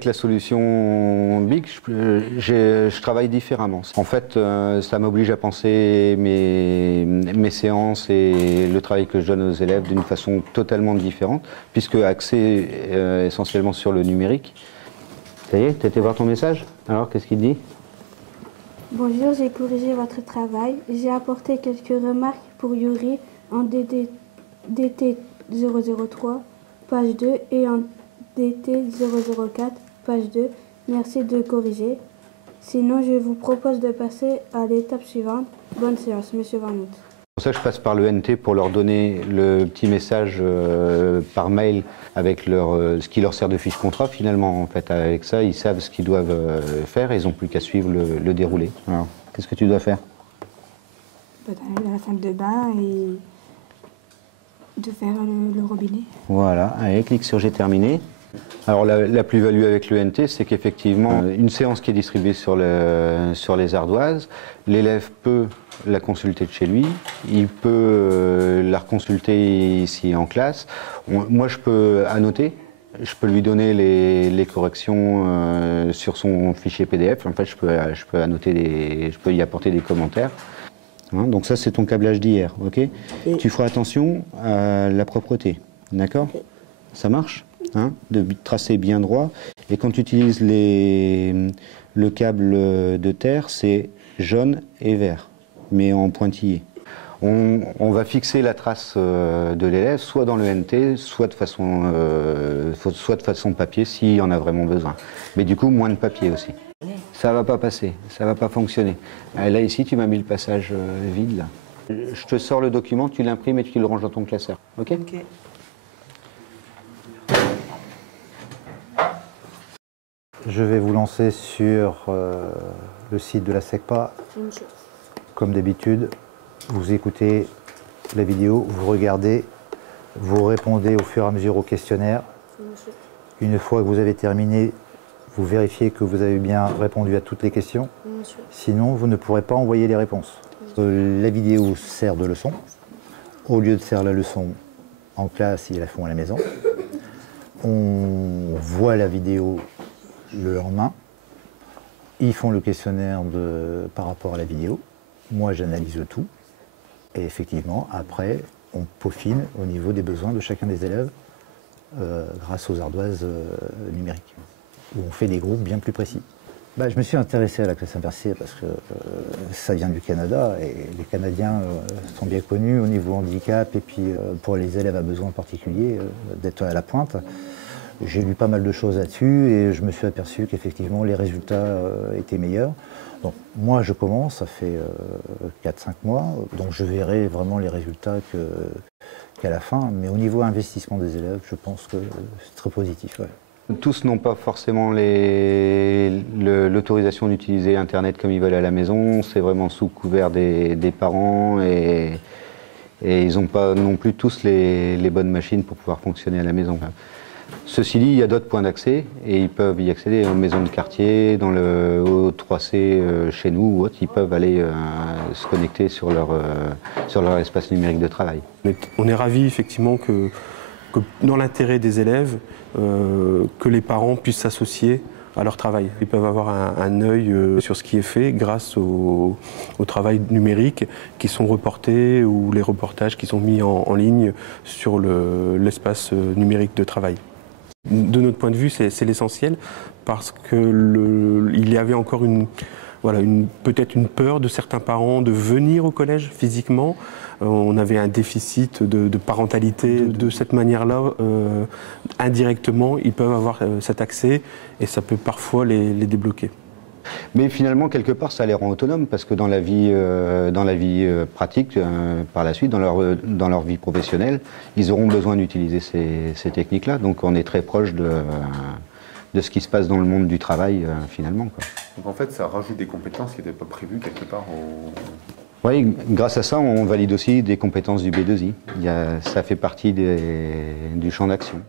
Avec la solution BIC, je travaille différemment. En fait, ça m'oblige à penser mes séances et le travail que je donne aux élèves d'une façon totalement différente, puisque axé essentiellement sur le numérique. Ça y est, tu as été voir ton message? Alors, qu'est-ce qu'il dit? Bonjour, j'ai corrigé votre travail. J'ai apporté quelques remarques pour Yuri en DT 003, page 2 et en DT 004, page 2. Merci de corriger. Sinon, je vous propose de passer à l'étape suivante. Bonne séance, Monsieur Varnout. C'est pour ça que je passe par le NT pour leur donner le petit message par mail avec ce qui leur sert de fiche contrat. Finalement, en fait, avec ça, ils savent ce qu'ils doivent faire et ils n'ont plus qu'à suivre le déroulé. Alors, qu'est-ce que tu dois faire? D'aller à la salle de bain et de faire le robinet. Voilà, allez, clique sur J'ai terminé. Alors la plus-value avec le NT, c'est qu'effectivement, une séance qui est distribuée sur les ardoises, l'élève peut la consulter de chez lui, il peut la reconsulter ici en classe. Moi, je peux annoter, je peux lui donner les corrections sur son fichier PDF. En fait, je peux annoter, je peux y apporter des commentaires. Hein, donc ça, c'est ton câblage d'hier, ok? Tu feras attention à la propreté, d'accord? Ça marche? Hein, de tracer bien droit. Et quand tu utilises le câble de terre, c'est jaune et vert, mais en pointillé. On va fixer la trace de l'élève, soit dans le NT, soit de façon papier, s'il y en a vraiment besoin. Mais du coup, moins de papier aussi. Ça va pas passer, ça va pas fonctionner. Là, ici, tu m'as mis le passage vide, là. Je te sors le document, tu l'imprimes et tu le ranges dans ton classeur. OK? OK. Je vais vous lancer sur le site de la SECPA. Comme d'habitude, vous écoutez la vidéo, vous regardez, vous répondez au fur et à mesure au questionnaire. Une fois que vous avez terminé, vous vérifiez que vous avez bien répondu à toutes les questions. Sinon, vous ne pourrez pas envoyer les réponses. La vidéo sert de leçon. Au lieu de faire la leçon en classe, ils la font à la maison. On voit la vidéo le lendemain, ils font le questionnaire par rapport à la vidéo. Moi, j'analyse tout. Et effectivement, après, on peaufine au niveau des besoins de chacun des élèves grâce aux ardoises numériques, où on fait des groupes bien plus précis. Je me suis intéressé à la classe inversée parce que ça vient du Canada et les Canadiens sont bien connus au niveau handicap et puis pour les élèves à besoins particuliers d'être à la pointe. J'ai lu pas mal de choses là-dessus et je me suis aperçu qu'effectivement les résultats étaient meilleurs. Donc moi je commence, ça fait 4-5 mois, donc je verrai vraiment les résultats qu'à la fin. Mais au niveau investissement des élèves, je pense que c'est très positif. Ouais. Tous n'ont pas forcément l'autorisation d'utiliser Internet comme ils veulent à la maison. C'est vraiment sous couvert des parents et ils n'ont pas non plus tous les bonnes machines pour pouvoir fonctionner à la maison. Ceci dit, il y a d'autres points d'accès et ils peuvent y accéder en maison de quartier, dans le 3C chez nous ou autre. Ils peuvent aller se connecter sur leur espace numérique de travail. On est ravis effectivement que dans l'intérêt des élèves, que les parents puissent s'associer à leur travail. Ils peuvent avoir un œil sur ce qui est fait grâce au travail numérique qui sont reportés ou les reportages qui sont mis en ligne sur l'espace numérique de travail. De notre point de vue, c'est l'essentiel parce qu'il y avait encore peut-être une peur de certains parents de venir au collège physiquement. On avait un déficit de parentalité. De cette manière-là, indirectement, ils peuvent avoir cet accès et ça peut parfois les débloquer. Mais finalement, quelque part, ça les rend autonomes parce que dans la vie pratique, par la suite, dans leur vie professionnelle, ils auront besoin d'utiliser ces techniques-là. Donc on est très proche de ce qui se passe dans le monde du travail, finalement, quoi. Donc en fait, ça rajoute des compétences qui n'étaient pas prévues quelque part Oui, grâce à ça, on valide aussi des compétences du B2I. Ça fait partie du champ d'action.